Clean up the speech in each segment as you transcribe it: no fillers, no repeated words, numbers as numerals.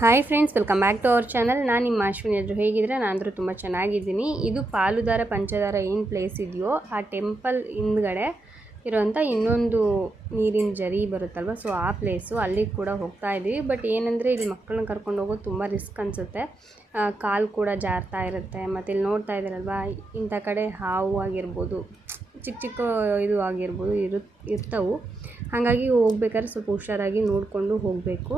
Hi friends, welcome back to our channel. ನಾನು ನಿಮ್ಮ ಅಶ್ವಿನಿ. ಎಲ್ಲರೂ ಹೇಗಿದ್ರೆ ನಾನು ತುಂಬ ಚೆನ್ನಾಗಿದ್ದೀನಿ. ಇದು ಪಾಲುದಾರ ಪಂಚದಾರ ಏನು ಪ್ಲೇಸ್ ಇದೆಯೋ ಆ ಟೆಂಪಲ್ ಹಿಂದ್ಗಡೆ ಇರೋವಂಥ ಇನ್ನೊಂದು ನೀರಿನ ಜರಿ ಬರುತ್ತಲ್ವ, ಸೊ ಆ ಪ್ಲೇಸು. ಅಲ್ಲಿಗೆ ಕೂಡ ಹೋಗ್ತಾ ಇದ್ದೀವಿ. ಬಟ್ ಏನಂದರೆ ಇಲ್ಲಿ ಮಕ್ಕಳನ್ನ ಕರ್ಕೊಂಡು ಹೋಗೋದು ತುಂಬ ರಿಸ್ಕ್ ಅನಿಸುತ್ತೆ. ಕಾಲು ಕೂಡ ಜಾರ್ತಾ ಇರುತ್ತೆ. ಮತ್ತು ಇಲ್ಲಿ ನೋಡ್ತಾ ಇದ್ದೀರಲ್ವ, ಇಂಥ ಕಡೆ ಹಾವು ಆಗಿರ್ಬೋದು, ಚಿಕ್ಕ ಚಿಕ್ಕ ಇದು ಆಗಿರ್ಬೋದು ಇರ್ತವೆ. ಹಾಗಾಗಿ ಹೋಗ್ಬೇಕಾದ್ರೆ ಸ್ವಲ್ಪ ಹುಷಾರಾಗಿ ನೋಡಿಕೊಂಡು ಹೋಗಬೇಕು.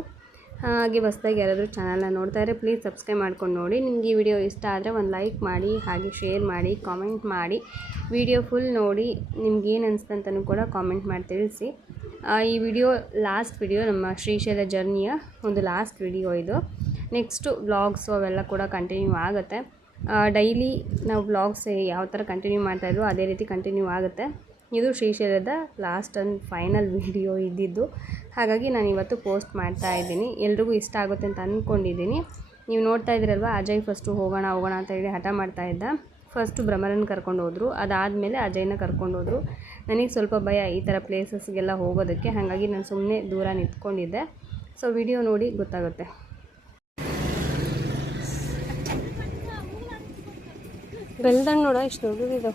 ಹಾಗೆ ಹೊಸದಾಗಿ ಯಾರಾದರೂ ಚಾನಲ್ನ ನೋಡ್ತಾ ಇದ್ದರೆ ಪ್ಲೀಸ್ ಸಬ್ಸ್ಕ್ರೈಬ್ ಮಾಡ್ಕೊಂಡು ನೋಡಿ. ನಿಮಗೆ ಈ ವಿಡಿಯೋ ಇಷ್ಟ ಆದರೆ ಒಂದು ಲೈಕ್ ಮಾಡಿ, ಹಾಗೆ ಶೇರ್ ಮಾಡಿ, ಕಾಮೆಂಟ್ ಮಾಡಿ. ವಿಡಿಯೋ ಫುಲ್ ನೋಡಿ ನಿಮ್ಗೇನು ಅನಿಸ್ತಂತನೂ ಕೂಡ ಕಾಮೆಂಟ್ ಮಾಡಿ ತಿಳಿಸಿ. ಈ ವಿಡಿಯೋ ಲಾಸ್ಟ್ ವಿಡಿಯೋ, ನಮ್ಮ ಶ್ರೀಶೈಲ ಜರ್ನಿಯ ಒಂದು ಲಾಸ್ಟ್ ವಿಡಿಯೋ ಇದು. ನೆಕ್ಸ್ಟು ವ್ಲಾಗ್ಸು ಅವೆಲ್ಲ ಕೂಡ ಕಂಟಿನ್ಯೂ ಆಗುತ್ತೆ. ಡೈಲಿ ನಾವು ವ್ಲಾಗ್ಸ್ ಯಾವ ಥರ ಕಂಟಿನ್ಯೂ ಮಾಡ್ತಾಯಿದ್ವೋ ಅದೇ ರೀತಿ ಕಂಟಿನ್ಯೂ ಆಗುತ್ತೆ. ಇದು ಶ್ರೀಶೈಲದ ಲಾಸ್ಟ್ ಆ್ಯಂಡ್ ಫೈನಲ್ ವಿಡಿಯೋ ಇದ್ದಿದ್ದು. ಹಾಗಾಗಿ ನಾನು ಇವತ್ತು ಪೋಸ್ಟ್ ಮಾಡ್ತಾ ಇದ್ದೀನಿ. ಎಲ್ರಿಗೂ ಇಷ್ಟ ಆಗುತ್ತೆ ಅಂತ ಅಂದ್ಕೊಂಡಿದ್ದೀನಿ. ನೀವು ನೋಡ್ತಾ ಇದ್ದೀರಲ್ವ, ಅಜಯ್ ಫಸ್ಟು ಹೋಗೋಣ ಅಂತ ಹೇಳಿ ಹಠ ಮಾಡ್ತಾ ಇದ್ದ. ಫಸ್ಟು ಭ್ರಮರನ್ನ ಕರ್ಕೊಂಡು ಹೋದರು, ಅದಾದಮೇಲೆ ಅಜಯ್ನ ಕರ್ಕೊಂಡು ಹೋದರು. ನನಗೆ ಸ್ವಲ್ಪ ಭಯ ಈ ಥರ ಪ್ಲೇಸಸ್ಗೆಲ್ಲ ಹೋಗೋದಕ್ಕೆ. ಹಾಗಾಗಿ ನಾನು ಸುಮ್ಮನೆ ದೂರ ನಿಂತ್ಕೊಂಡಿದ್ದೆ. ಸೊ ವಿಡಿಯೋ ನೋಡಿ ಗೊತ್ತಾಗುತ್ತೆ. ಬೆಳ್ದಂಡು ನೋಡೋ ಇಷ್ಟು ದೊಡ್ಡದಿದು.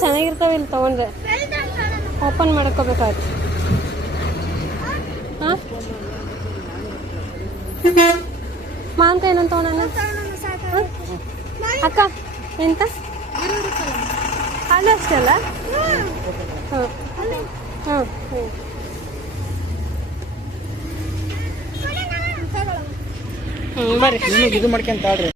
ಚೆನ್ನಾಗಿರ್ತಾವೆ ಇಲ್ಲಿ ತೊಗೊಂಡ್ರೆ. ಓಪನ್ ಮಾಡ್ಕೋಬೇಕಾಯ್ತು. ಹಾಂ, ಮಾವಿನಕಾಯಿ ಏನಂತ ತೊಗೊಳೋಣ ಅಕ್ಕ? ಎಂತ ಹಾಲು ಅಷ್ಟೇ ಅಲ್ಲ? ಹಾಂ ಹಾಂ ಬರ್ರಿ, ಇದು ಮಾಡ್ಕೊಂತಾಳ್ರಿ.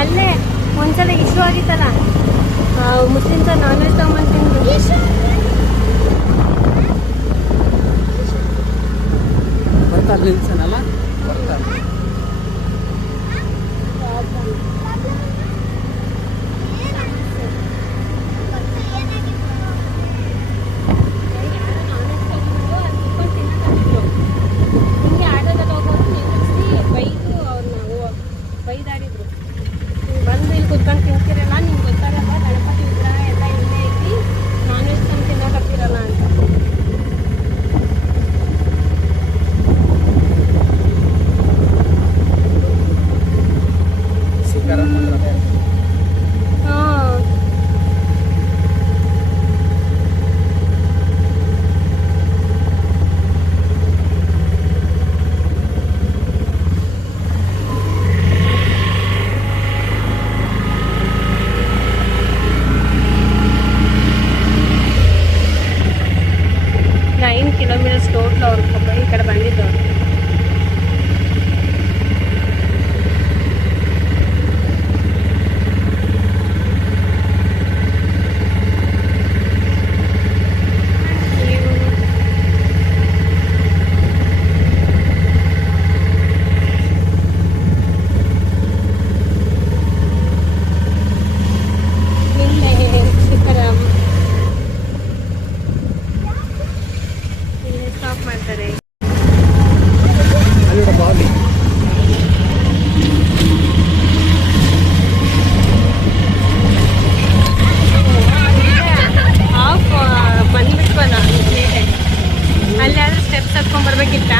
ಅಲ್ಲೇ ಒಂದ್ಸಲ ಇಶ್ಯೂ ಆಗಿತ್ತಲ್ಲ, ಮುಸ್ಲಿಮ್ಸ ನಾನ್ ವೆಜ್ ತಗೊಂಬಂದು ತಿಂದು. ಬರ್ತಾರಲ್ಲ ಬಂದು ಇಲ್ಲಿ ಕುತ್ಕೊಂಡು ತಿಂತೀರಲ್ಲ, ನಿಮ್ಗೆ ಗೊತ್ತಾಗಲ್ಲ ಗಣಪತಿ ವಿಗ್ರಹ ಎಲ್ಲ ಇಲ್ಲೇ ಐತಿ, ನಾನ್ ವೆಜ್ ತಂದು ತಿನ್ನೋಕತ್ತಿರಲ್ಲ ಅಂತ. ಹಾಂ, ಕಿಲೋಮೀಟರ್ಸ್ ಟೋಟ್ಲ್ ಅವ್ರ ಪಾಪ ಈ ಕಡೆ ಬಂದಿದ್ದವ್ರು. ಮಾಡ್ತಾರೆ ಬಂದ್ಬಿಟ್ವಲ್ಲ ಅಲ್ಲಿ ಆದ್ರೆ ಸ್ಟೆಪ್ಸ್ ಹತ್ಕೊಂಡ್ಬರ್ಬೇಕಿತ್ತ.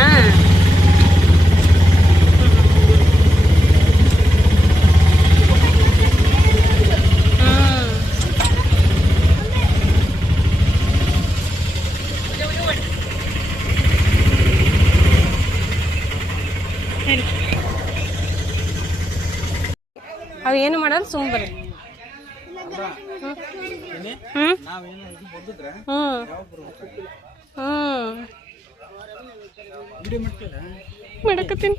ಹೇಳಿ ಅವು ಏನು ಮಾಡೋದು ಸುಮ್ಮ ಬರ್ರಿ. ಹ್ಞೂ ಮಾಡಕತ್ತೀನಿ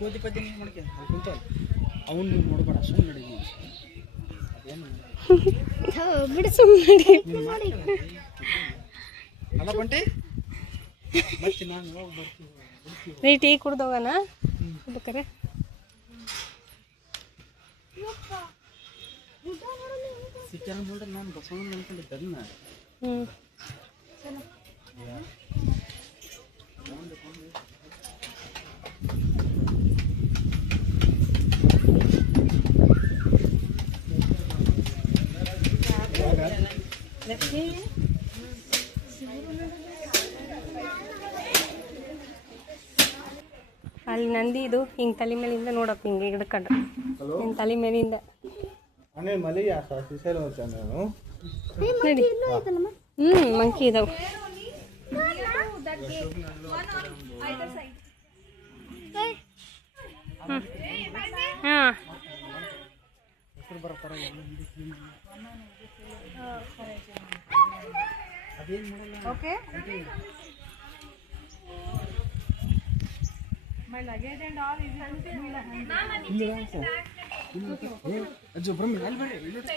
ಬಿಡಿ ಸುಮ್ಮನೆ ರೀ ಟೀ ಕುಡ್ದೋಗಣ ಬೇಕಾರೆ. ಅಲ್ಲಿ ನಂದಿ ಇದು ಹಿಂಗೆ ತಲೆ ಮೇಲಿಂದ ನೋಡಪ್ಪ ಹಿಂಗೆ ಹಿಡ್ಕೊಂಡು ಹಿಂಗೆ ತಲೆ ಮೇಲಿಂದ ನಡಿ. ಮಂಕಿ ಇದಾವೆ. ಹಾಂ ಓಕೆ.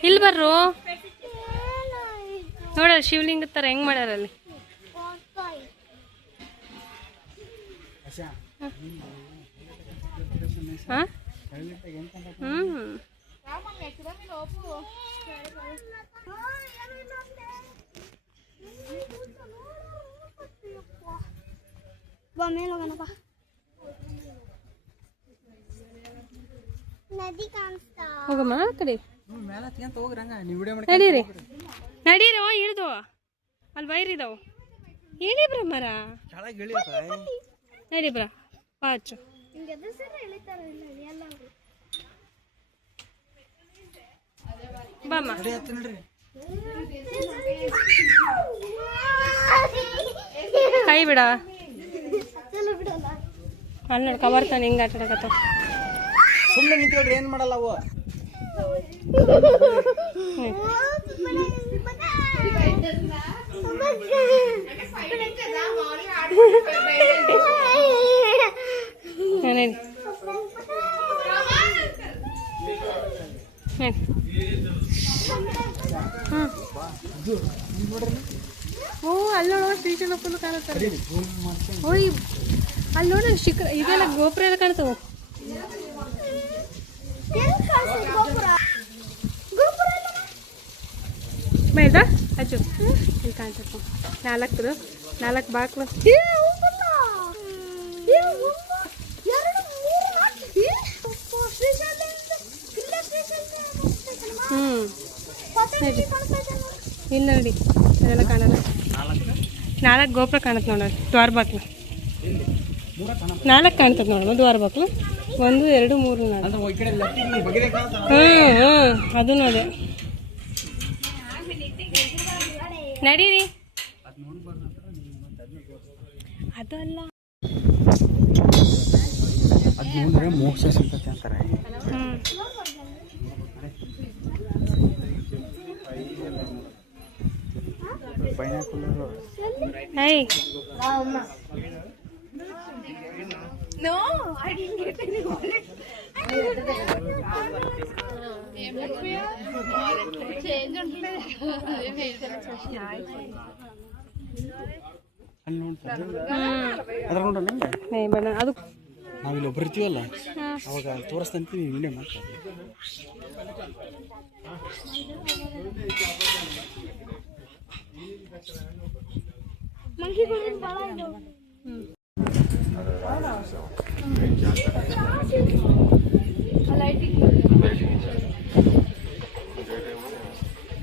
ಇಲ್ಲಿ ಬರ್ರು ನೋಡ ಶಿವಲಿಂಗ ತರ ಹೆಂಗ್ ಮಾಡ್ಯಾರ ಅಲ್ಲಿ. ಹೋಗಮ್ಮ ಕಡೆ ನಡೀರಿ ನಡೀರಿ. ಓ ಇಳ್ದು ಅಲ್ಲಿ ವೈರ್ ಇದಾವ. ಇಳಿ ಬ್ರಹ್ಮರ ನಡಿ ಬ್ರ ಪಾಚು ಬಾಮ್ಮ. ಕೈ ಬಿಡ ಅಲ್ಲಿ ನೋಡ್ಕ ಬರ್ತಾನೆ ಹಿಂಗೆ ಆಟಾಡಕತ್ತಾವ. ಸುಮ್ಮನೆ ನಿಂತ್ಕೊಳ್ರಿ, ಏನು ಮಾಡಲ್ಲ ಅವು. ಓ ಅಲ್ಲಿ ನೋಡುವ ಶ್ರೀಶೈಲ ಫುಲ್ ಕಾಣುತ್ತಾರೆ. ಓಯ್ ಅಲ್ಲಿ ನೋಡ ಶಿಖರ ಇದೆಲ್ಲ ಗೋಪುರ ಎಲ್ಲ ಕಾಣ್ತಾವ. ಮೇಲ್ದ ಅಜ್ಜು ಇಲ್ಲಿ ಕಾಣ್ತಪ್ಪ. 4 ಬಾಕ್ಲು. ಇಲ್ಲ ನೋಡಿ ಅದೆಲ್ಲ ಕಾಣಲ್ಲ. 4 ಗೋಪುರ ಕಾಣುತ್ತೆ ನೋಡ. ದ್ವಾರ ಬಾಕ್ಲು 4 ಕಾಣ್ತದೆ ನೋಡಮ್ಮ. ದ್ವಾರ ಬಾಕ್ಲು 1 2 3 4. ಅದೂ ಅದೇ ನಡೀರಿ. ಅದಲ್ಲ ಮೋಕ್ಷ ಸಿಗ್ತದೆ ಅಂತಾರೆ. No, I didn't get any wallet. ಅದು ನಾವಿಲ್ಲಿ ಒಬ್ಬರು ಇರ್ತೀವಲ್ಲ ಅವಾಗ ತೋರಿಸ್ತಂತೀವಿ ವಿಡಿಯೋ ಮಾಡ್ತೀವಿ.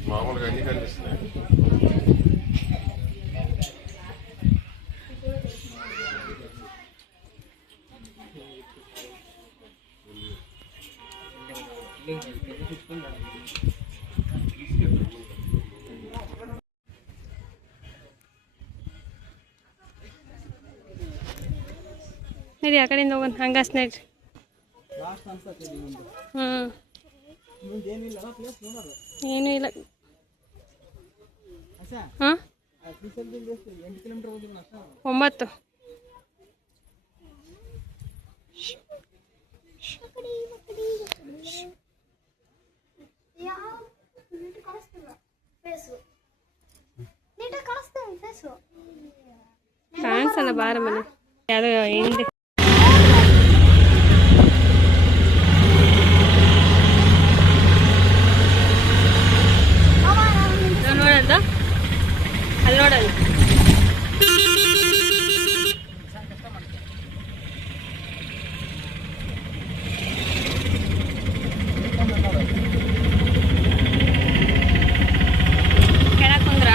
మామూలుగా అన్ని కనిపిస్తున్నాయి. ನಡಿ ಆ ಕಡೆಯಿಂದ ಹೋಗೋಣ. ಹಂಗಾಸ್ ನಡ್ರಿ. ಲಾಸ್ಟ್ ಅನ್ಸತ್ತೆ ಇದು ನಿಮ್ದು. ಮುಂದೆ ಏನಿಲ್ಲ ಪ್ಲೇಸ್ ನೋಡೋದು. ಏನೂ ಇಲ್ಲ. ಅಷ್ಟೇ ಹಾಂ, 8 ಕಿಲೋಮೀಟರ್ ಹೋಗಿದ್ದು ಅಷ್ಟೇ. 9. ಕಾಣಿಸಲ್ಲ ಬಾರ ಮನೆ ಯಾವುದೋ ಹಿಂದೆ. ನೋಡೋದ ಅಲ್ಲಿ ನೋಡೋದು. ಕೆಳಗೆ ಕುಂದ್ರ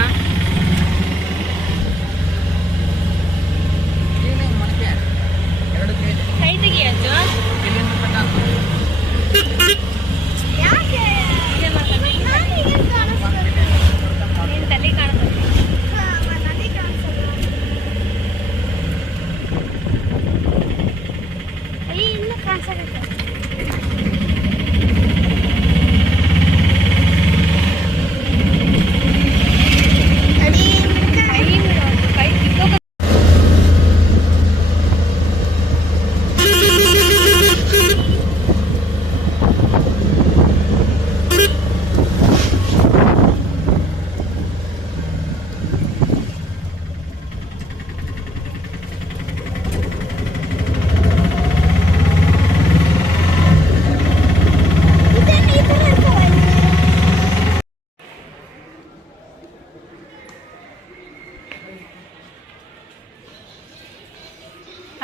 ಕೈ ತೆಗಿಯచ్చు. ನೀನು ತಲೆ ಕಾಣಿಸ್ತದೆ. ಇನ್ನು ಕಾಣಿಸಕತ್ತೆ. ಕೈ ಬಿಡೋದು, ಕೈ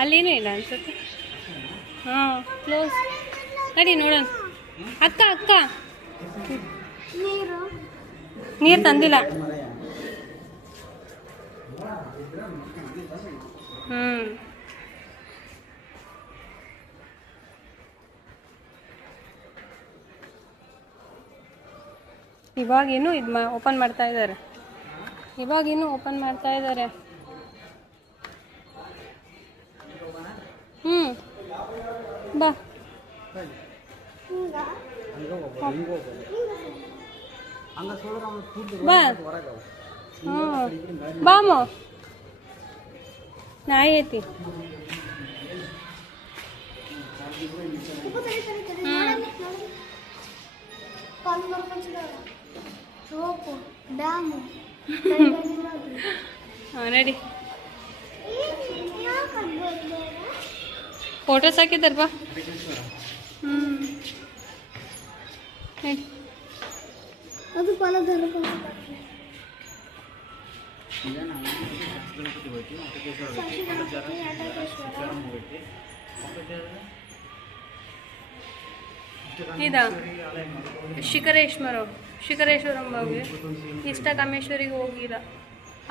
ಅಲ್ಲೇನೂ ಇಲ್ಲ ಅನ್ಸುತ್ತೆ. ಹಾಂ, ಕ್ಲೋಸ್. ನಡಿ ನೋಡೋಣ. ಅಕ್ಕ ಅಕ್ಕ ನೀರು ತಂದಿಲ್ಲ. ಇವಾಗಿನ್ನೂ ಇದು ಓಪನ್ ಮಾಡ್ತಾ ಇದ್ದಾರೆ. ಬಾ ಬಾ. ಬಾಮು ನಾಯಿ ಐತಿ. ನಡಿ ಫೋಟೋಸ್ ಹಾಕಿದ್ದಾರ ಬಾ. ಅದು ಇದಾ ಶಿಖರೇಶ್ವರಂ ಹೋಗಿ ಇಷ್ಟಕಾಮೇಶ್ವರಿಗೆ ಹೋಗಿಲ್ಲ.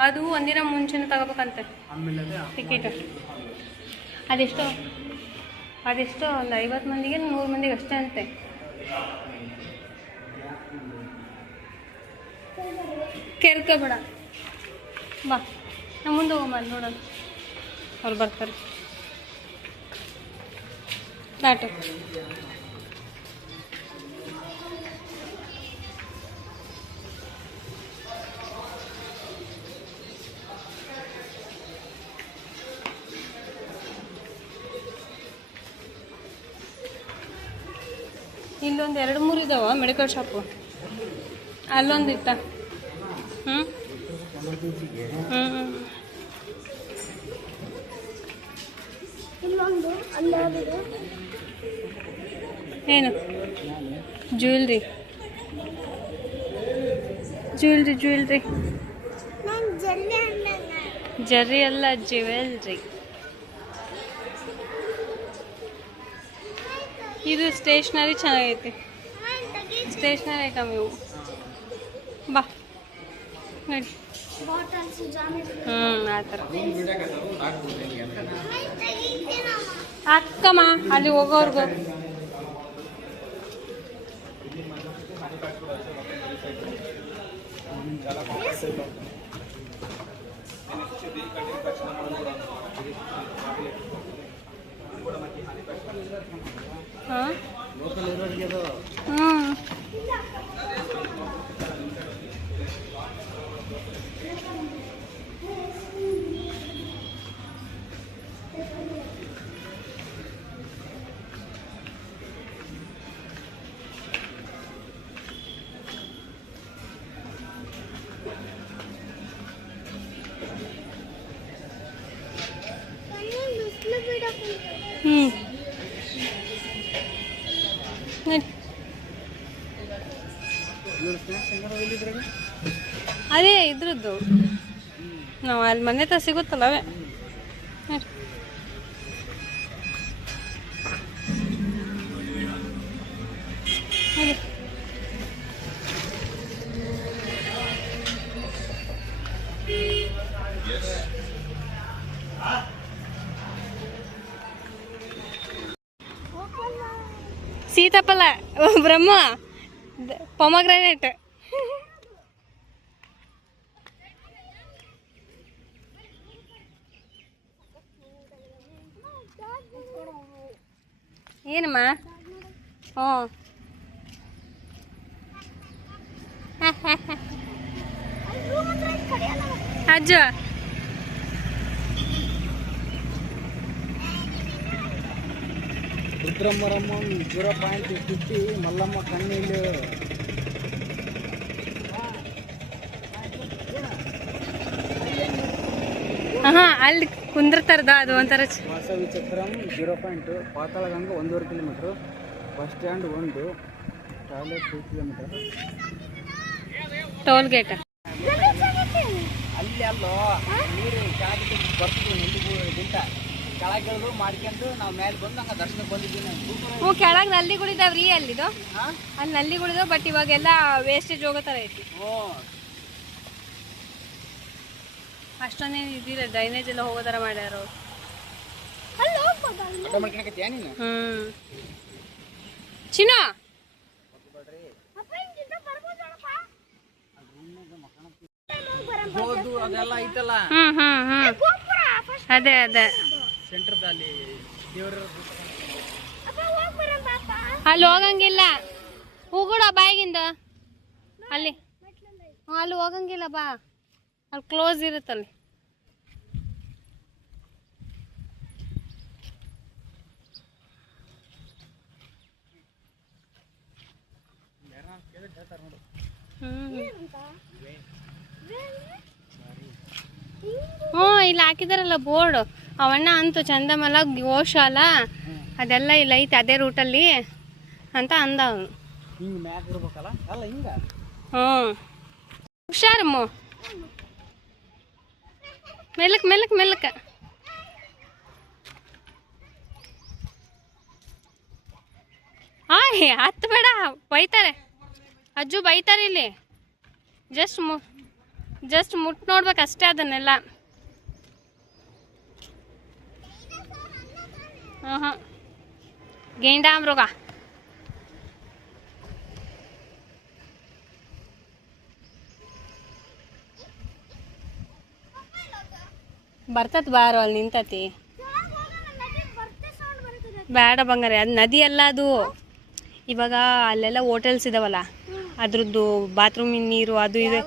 ಅದು ಒಂದಿನ ಮುಂಚೆನೇ ತಗೋಬೇಕಂತೆ ಟಿಕೆಟ್. ಅದೆಷ್ಟೋ ಒಂದು 50 ಮಂದಿಗೆ 100 ಮಂದಿಗೆ ಅಷ್ಟೇ ಅಂತೆ. ಕೆರ್ಕೋಬೇಡ ಬಾ, ನಮ್ಮ ಮುಂದೆ ಹೋಗಮ್ಮ ನೋಡೋಣ. ಅವ್ರು ಬರ್ತಾರೆ. ದಾಟು. ಇಲ್ಲೊಂದು 2-3 ಇದಾವ ಮೆಡಿಕಲ್ ಶಾಪು. ಅಲ್ಲೊಂದು ಇತ್ತ. ಏನು ಜ್ಯುವೆಲ್ರಿ ಜರ್ರಿ ಅಲ್ಲ, ಜ್ಯುವೆಲ್ರಿ. ಇದು ಸ್ಟೇಷ್ನರಿ ಚೆನ್ನಾಗೈತಿ. ಸ್ಟೇಷ್ನರಿ ಐಟಮ್ ಇವು. ಬಾ ನೋಡಿ. ಆ ಥರ ಅಕ್ಕಮ್ಮ ಅಲ್ಲಿ ಹೋಗೋರ್ಗು. ಹಾಂ ಲೋಕಲ್ ಇರೋರಿಗೆ ಅದು ಹ್ಞೂ ಹ್ಞೂ ಇವ್ರು ಸ್ನ್ಯಾಕ್ಸ್ ಹೆಂಗಾರ ಇಲ್ಲಿದ್ರಾಗ ಅದೇ ಇದ್ರದ್ದು ನಾವು ಅಲ್ಲಿ ಮನೆ ಹತ್ರ ಸಿಗುತ್ತಲ್ಲ ಅವೇ ಸೀತಾಫಲ ಬ್ರಹ್ಮ ಪೊಮಗ್ರಾನೇಟ್ ಏನಮ್ಮ ಹ್ಞೂ ಅಜ್ಜ ರುದ್ರಮ್ಮರಮ್ಮ 0.50 ಮಲ್ಲಮ್ಮ ಕಣ್ಣೀಲು ಹಾಂ ಅಲ್ಲಿ ಕುಂದಿರ್ತಾರದ ಅದು ಒಂಥರ ವಾಸವಿ ಚಕ್ರಂ 0. Patalaganga 1.5 kilometre. Bus stand 1, toilet 2 kilometre. Toll gate ಅಲ್ಲಿ ಅಲ್ಲೋ ನೀರು ಕೆಳಗೆ ಬರ್ತೀವಿ ನೆಲ್ಲಿಗೂ ಗಿಂತ ಕೆಳಗಿಳಿದು ಮಾಡ್ಕೊಂಡು ನಾವು ಮೇಲೆ ಬಂದು ಹಂಗೆ ದರ್ಶನಕ್ಕೆ ಬಂದಿದ್ದೀವಿ. ಹ್ಞೂ ಕೆಳಗೆ ನಲ್ಲಿಗಳಿದಾವ್ರಿ ಅಲ್ಲಿದು ಅಲ್ಲಿ ನಲ್ಲಿಗಳಿದಾವ ಬಟ್ ಇವಾಗೆಲ್ಲ ವೇಸ್ಟೇಜ್ ಹೋಗೋ ಥರ ಐತಿ. ಹ್ಞೂ ಅಷ್ಟೊಂದೇನು ಇದಿಲ್ಲ ಡ್ರೈನೇಜ್ ಎಲ್ಲ ಹೋಗೋ ಥರ ಮಾಡ್ಯಾರ ಆಟೋ ಮಾಡ್ಕೊಳಕತ್ತೀಯ ನೀನು? ಹ್ಞೂ ಚಿನ್ನ ಹೋದು ಅದೆಲ್ಲ ಐತಲ್ಲ ಹ್ಞೂ ಹ್ಞೂ ಹ್ಞೂ ಅದೇ ಅದೇ ಸೆಂಟ್ರದಲ್ಲಿ ದೇವ್ರ ಅಲ್ಲಿ ಹೋಗಂಗಿಲ್ಲ ಹೂಗುಡ ಬಾಯಿಗಿಂದ ಅಲ್ಲಿ ಅಲ್ಲಿ ಹೋಗಂಗಿಲ್ಲ ಬಾ ಅಲ್ಲಿ ಕ್ಲೋಸ್ ಇರುತ್ತಲ್ಲಿ. ಹ್ಞೂ ಇಲ್ಲಿ ಹಾಕಿದಾರಲ್ಲ ಬೋರ್ಡ್ ಅವಣ್ಣ ಅಂತೂ ಚಂದಮಲ ಗೋಶಾಲ ಅದೆಲ್ಲ ಇಲ್ಲ ಐತೆ ಅದೇ ರೂಟಲ್ಲಿ ಅಂತ ಅಂದ ಅವನು. ಹಿಂಗೆ ಮ್ಯಾಕ್ ಇರ್ಬೇಕಲ್ಲ ಅಲ್ಲ ಹಿಂಗ ಹ್ಞೂ ಹುಷಾರಮ್ಮ ಮೆಲ್ಲಕ್ ಮೆಲ್ಲಕ್ ಮೆಲ್ಲಕ ಹಾಂ ಹತ್ತು ಬೇಡ ಬೈತಾರೆ ಅಜ್ಜು ಬೈತಾರೆ ಇಲ್ಲಿ ಜಸ್ಟ್ ಮುಟ್ ನೋಡ್ಬೇಕು ಅಷ್ಟೇ ಅದನ್ನೆಲ್ಲ. ಹಾಂ ಹಾಂ ಗೇಂಡಾ ಮೃಗ ಬರ್ತತ್ ಬಾರೋ ಅಲ್ಲಿ ನಿಂತತಿ ಬೇಡ ಬಂಗಾರ ಅದು ನದಿ ಅಲ್ಲ ಅದು. ಇವಾಗ ಅಲ್ಲೆಲ್ಲ ಹೋಟೆಲ್ಸ್ ಇದಾವಲ್ಲ ಅದ್ರದ್ದು ಬಾತ್ರೂಮಿನ ನೀರು ಅದು ಇದೆ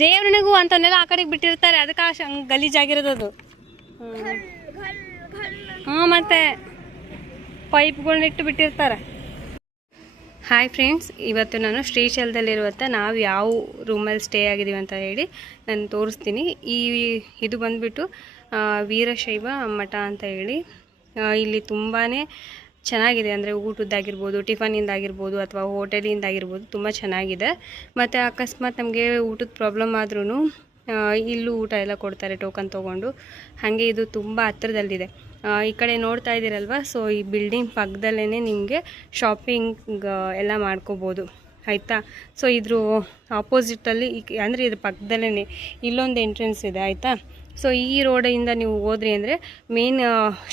ದೇವ್ರನಿಗೂ ಅಂತವನ್ನೆಲ್ಲ ಆ ಕಡೆಗೆ ಬಿಟ್ಟಿರ್ತಾರೆ ಅದಕ್ಕೆ ಹಂಗೆ ಗಲೀಜಾಗಿರೋದು ಅದು. ಹ್ಞೂ ಮತ್ತೆ ಪೈಪ್ಗಳನ್ನಿಟ್ಟು ಬಿಟ್ಟಿರ್ತಾರೆ. ಹಾಯ್ ಫ್ರೆಂಡ್ಸ್, ಇವತ್ತು ನಾನು ಶ್ರೀಶೈಲದಲ್ಲಿರುವಂಥ ನಾವು ಯಾವ ರೂಮಲ್ಲಿ ಸ್ಟೇ ಆಗಿದ್ದೀವಿ ಅಂತ ಹೇಳಿ ನಾನು ತೋರಿಸ್ತೀನಿ. ಇದು ಬಂದುಬಿಟ್ಟು ವೀರಶೈವ ಮಠ ಅಂತ ಹೇಳಿ ಇಲ್ಲಿ ತುಂಬಾ ಚೆನ್ನಾಗಿದೆ. ಅಂದರೆ ಊಟದ್ದಾಗಿರ್ಬೋದು, ಟಿಫನಿಂದಾಗಿರ್ಬೋದು ಅಥವಾ ಹೋಟೆಲಿಂದಾಗಿರ್ಬೋದು ತುಂಬ ಚೆನ್ನಾಗಿದೆ. ಮತ್ತು ಅಕಸ್ಮಾತ್ ನಮಗೆ ಊಟದ ಪ್ರಾಬ್ಲಮ್ ಆದ್ರೂ ಇಲ್ಲೂ ಊಟ ಎಲ್ಲ ಕೊಡ್ತಾರೆ ಟೋಕನ್ ತೊಗೊಂಡು. ಹಾಗೆ ಇದು ತುಂಬ ಹತ್ರದಲ್ಲಿದೆ. ಈ ಕಡೆ ನೋಡ್ತಾ ಇದ್ದೀರಲ್ವ, ಸೊ ಈ ಬಿಲ್ಡಿಂಗ್ ಪಕ್ಕದಲ್ಲೇ ನಿಮಗೆ ಶಾಪಿಂಗ್ ಎಲ್ಲ ಮಾಡ್ಕೋಬೋದು ಆಯಿತಾ. ಸೊ ಇದ್ರ ಆಪೋಸಿಟಲ್ಲಿ ಅಂದರೆ ಇದ್ರ ಪಕ್ಕದಲ್ಲೇ ಇಲ್ಲೊಂದು ಎಂಟ್ರೆನ್ಸ್ ಇದೆ ಆಯಿತಾ. ಸೊ ಈ ರೋಡಿಂದ ನೀವು ಹೋದ್ರಿ ಅಂದರೆ ಮೇನ್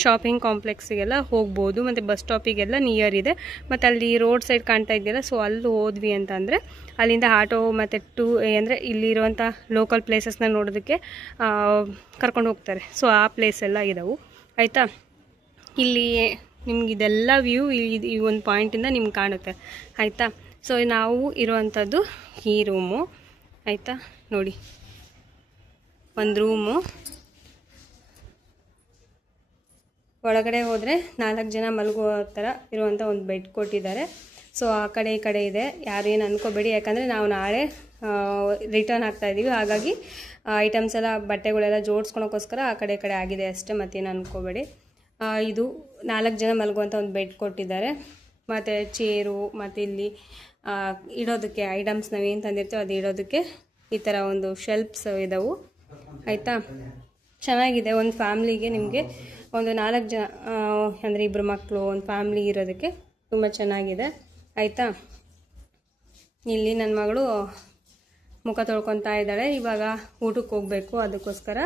ಶಾಪಿಂಗ್ ಕಾಂಪ್ಲೆಕ್ಸಿಗೆಲ್ಲ ಹೋಗ್ಬೋದು. ಮತ್ತು ಬಸ್ ಸ್ಟಾಪಿಗೆಲ್ಲ ನಿಯರ್ ಇದೆ. ಮತ್ತು ಅಲ್ಲಿ ರೋಡ್ ಸೈಡ್ ಕಾಣ್ತಾ ಇದೆಯಲ್ಲ, ಸೊ ಅಲ್ಲಿ ಹೋದ್ವಿ ಅಂತಂದರೆ ಅಲ್ಲಿಂದ ಆಟೋ ಮತ್ತು ಅಂದರೆ ಇಲ್ಲಿರುವಂಥ ಲೋಕಲ್ ಪ್ಲೇಸಸ್ನ ನೋಡೋದಕ್ಕೆ ಕರ್ಕೊಂಡು ಹೋಗ್ತಾರೆ. ಸೊ ಆ ಪ್ಲೇಸ್ ಎಲ್ಲ ಇದಾವೆ ಆಯಿತಾ. ಇಲ್ಲಿ ನಿಮ್ಗೆ ಇದೆಲ್ಲ ವ್ಯೂ ಈ ಒಂದು ಪಾಯಿಂಟಿಂದ ನಿಮ್ಗೆ ಕಾಣುತ್ತೆ ಆಯಿತಾ. ಸೊ ನಾವು ಇರುವಂಥದ್ದು ಈ ರೂಮು ಆಯಿತಾ. ನೋಡಿ ಒಂದು ರೂಮು, ಒಳಗಡೆ ಹೋದರೆ 4 ಜನ ಮಲಗುವ ಥರ ಇರುವಂಥ ಒಂದು ಬೆಡ್ ಕೊಟ್ಟಿದ್ದಾರೆ. ಸೊ ಆ ಕಡೆ ಈ ಕಡೆ ಇದೆ, ಯಾರೇನು ಅನ್ಕೋಬೇಡಿ, ಯಾಕಂದರೆ ನಾವು ನಾಳೆ ರಿಟರ್ನ್ ಆಗ್ತಾಯಿದ್ದೀವಿ. ಹಾಗಾಗಿ ಐಟಮ್ಸ್ ಎಲ್ಲ ಬಟ್ಟೆಗಳೆಲ್ಲ ಜೋಡಿಸ್ಕೊಳಕ್ಕೋಸ್ಕರ ಆ ಕಡೆ ಈ ಕಡೆ ಆಗಿದೆ ಅಷ್ಟೇ, ಮತ್ತೇನು ಅನ್ಕೋಬೇಡಿ. ಇದು 4 ಜನ ಮಲಗುವಂಥ ಒಂದು ಬೆಡ್ ಕೊಟ್ಟಿದ್ದಾರೆ. ಮತ್ತು ಚೇರು, ಮತ್ತು ಇಲ್ಲಿ ಇಡೋದಕ್ಕೆ ಐಟಮ್ಸ್ ನಾವೇನು ತಂದಿರ್ತೀವೋ ಅದು ಇಡೋದಕ್ಕೆ ಈ ಥರ ಒಂದು ಶೆಲ್ಫ್ಸ್ ಇದಾವೆ ಆಯಿತಾ. ಚೆನ್ನಾಗಿದೆ. ಒಂದು ಫ್ಯಾಮ್ಲಿಗೆ ನಿಮಗೆ ಒಂದು 4 ಜನ ಅಂದರೆ 2 ಮಕ್ಕಳು, ಒಂದು ಫ್ಯಾಮ್ಲಿ ಇರೋದಕ್ಕೆ ತುಂಬ ಚೆನ್ನಾಗಿದೆ ಆಯಿತಾ. ಇಲ್ಲಿ ನನ್ನ ಮಗಳು ಮುಖ ತೊಳ್ಕೊತಾ ಇದ್ದಾಳೆ. ಇವಾಗ ಊಟಕ್ಕೆ ಹೋಗಬೇಕು, ಅದಕ್ಕೋಸ್ಕರ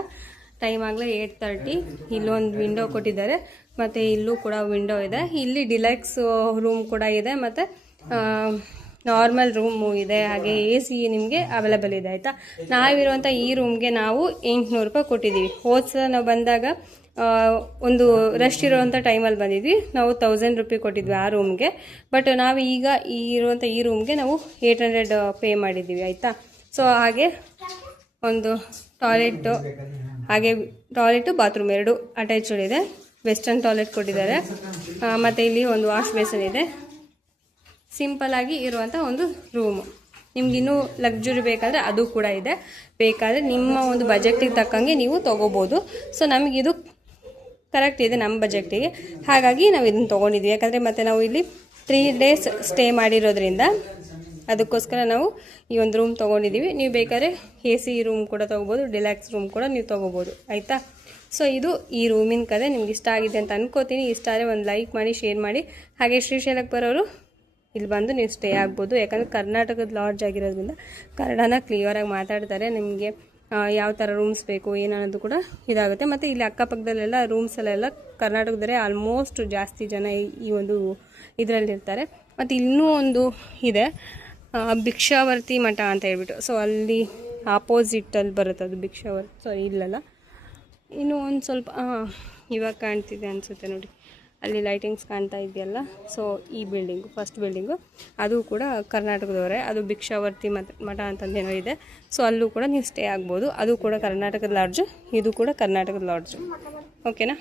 ಟೈಮ್ ಆಗಲೇ 8:30. ಇಲ್ಲೊಂದು ವಿಂಡೋ ಕೊಟ್ಟಿದ್ದಾರೆ, ಮತ್ತು ಇಲ್ಲೂ ಕೂಡ ವಿಂಡೋ ಇದೆ. ಇಲ್ಲಿ ಡಿಲಕ್ಸ್ ರೂಮ್ ಕೂಡ ಇದೆ, ಮತ್ತು ನಾರ್ಮಲ್ ರೂಮು ಇದೆ, ಹಾಗೆ AC ನಿಮಗೆ ಅವೈಲೇಬಲ್ ಇದೆ ಆಯಿತಾ. ನಾವಿರುವಂಥ ಈ ರೂಮ್ಗೆ ನಾವು 800 ರೂಪಾಯಿ ಕೊಟ್ಟಿದ್ದೀವಿ. ಹೋದ್ಸಲ ನಾವು ಬಂದಾಗ ಒಂದು ರಶ್ ಇರುವಂಥ ಟೈಮಲ್ಲಿ ಬಂದಿದ್ವಿ, ನಾವು 1000 ರೂಪಾಯಿ ಕೊಟ್ಟಿದ್ವಿ ಆ ರೂಮ್ಗೆ. ಬಟ್ ನಾವು ಈಗ ಇರುವಂಥ ಈ ರೂಮ್ಗೆ ನಾವು 800 ಪೇ ಮಾಡಿದ್ದೀವಿ ಆಯಿತಾ. ಸೊ ಹಾಗೆ ಒಂದು ಟಾಯ್ಲೆಟು, ಹಾಗೆ ಟಾಯ್ಲೆಟು ಬಾತ್ರೂಮ್ 2 ಅಟ್ಯಾಚ್ಡ್ ಇದೆ. ವೆಸ್ಟರ್ನ್ ಟಾಯ್ಲೆಟ್ ಕೊಟ್ಟಿದ್ದಾರೆ, ಮತ್ತು ಇಲ್ಲಿ ಒಂದು ವಾಶ್ ಬೇಸನ್ ಇದೆ. ಸಿಂಪಲ್ಲಾಗಿ ಇರುವಂಥ ಒಂದು ರೂಮು. ನಿಮಗಿನ್ನೂ ಲಕ್ಸುರಿ ಬೇಕಾದರೆ ಅದು ಕೂಡ ಇದೆ, ಬೇಕಾದರೆ ನಿಮ್ಮ ಒಂದು ಬಜೆಟಿಗೆ ತಕ್ಕಂಗೆ ನೀವು ತೊಗೋಬೋದು. ಸೊ ನಮಗಿದು ಕರೆಕ್ಟ್ ಇದೆ ನಮ್ಮ ಬಜೆಟಿಗೆ, ಹಾಗಾಗಿ ನಾವು ಇದನ್ನು ತೊಗೊಂಡಿದ್ವಿ. ಯಾಕಂದರೆ ಮತ್ತು ನಾವು ಇಲ್ಲಿ 3 days ಸ್ಟೇ ಮಾಡಿರೋದ್ರಿಂದ ಅದಕ್ಕೋಸ್ಕರ ನಾವು ಈ ಒಂದು ರೂಮ್ ತೊಗೊಂಡಿದ್ದೀವಿ. ನೀವು ಬೇಕಾದ್ರೆ AC ರೂಮ್ ಕೂಡ ತೊಗೋಬೋದು, ಡಿಲಕ್ಸ್ ರೂಮ್ ಕೂಡ ನೀವು ತೊಗೋಬೋದು ಆಯಿತಾ. ಸೊ ಇದು ಈ ರೂಮಿನ ಕತೆ. ನಿಮ್ಗೆ ಇಷ್ಟ ಆಗಿದೆ ಅಂತ ಅನ್ಕೋತೀನಿ. ಇಷ್ಟ ಆದರೆ ಒಂದು ಲೈಕ್ ಮಾಡಿ, ಶೇರ್ ಮಾಡಿ. ಹಾಗೆ ಶ್ರೀಶೈಲಕ್ಕೆ ಬರೋರು ಇಲ್ಲಿ ಬಂದು ನೀವು ಸ್ಟೇ ಆಗ್ಬೋದು. ಯಾಕಂದರೆ ಕರ್ನಾಟಕದ ಲಾಡ್ಜ್ ಆಗಿರೋದ್ರಿಂದ ಕನ್ನಡನ ಕ್ಲಿಯರಾಗಿ ಮಾತಾಡ್ತಾರೆ. ನಿಮಗೆ ಯಾವ ಥರ ರೂಮ್ಸ್ ಬೇಕು ಏನನ್ನೋದು ಕೂಡ ಇದಾಗುತ್ತೆ. ಮತ್ತು ಇಲ್ಲಿ ಅಕ್ಕಪಕ್ಕದಲ್ಲೆಲ್ಲ ರೂಮ್ಸಲ್ಲೆಲ್ಲ ಕರ್ನಾಟಕದಲ್ಲೇ ಆಲ್ಮೋಸ್ಟ್ ಜಾಸ್ತಿ ಜನ ಈ ಒಂದು ಇದರಲ್ಲಿರ್ತಾರೆ. ಮತ್ತು ಇನ್ನೂ ಒಂದು ಇದೆ, ಭಿಕ್ಷಾವರ್ತಿ ಮಠ ಅಂತ ಹೇಳ್ಬಿಟ್ಟು. ಸೊ ಅಲ್ಲಿ ಆಪೋಸಿಟಲ್ಲಿ ಬರುತ್ತೆ ಅದು ಭಿಕ್ಷಾವರ್ತಿ. ಸೊ ಇಲ್ಲಲ್ಲ, ಇನ್ನೂ ಒಂದು ಸ್ವಲ್ಪ ಇವಾಗ ಕಾಣ್ತಿದೆ ಅನಿಸುತ್ತೆ ನೋಡಿ, ಅಲ್ಲಿ ಲೈಟಿಂಗ್ಸ್ ಕಾಣ್ತಾ ಇದೆಯಲ್ಲ. ಸೊ ಈ ಬಿಲ್ಡಿಂಗು, ಫಸ್ಟ್ ಬಿಲ್ಡಿಂಗು, ಅದು ಕೂಡ ಕರ್ನಾಟಕದವರೇ. ಅದು ಭಿಕ್ಷಾವರ್ತಿ ಮಠ ಅಂತಂದೇನೋ ಇದೆ. ಸೊ ಅಲ್ಲೂ ಕೂಡ ನೀವು ಸ್ಟೇ ಆಗ್ಬೋದು. ಅದು ಕೂಡ ಕರ್ನಾಟಕದ ಲಾಡ್ಜು, ಇದು ಕೂಡ ಕರ್ನಾಟಕದ ಲಾಡ್ಜು. ಓಕೆನಾ.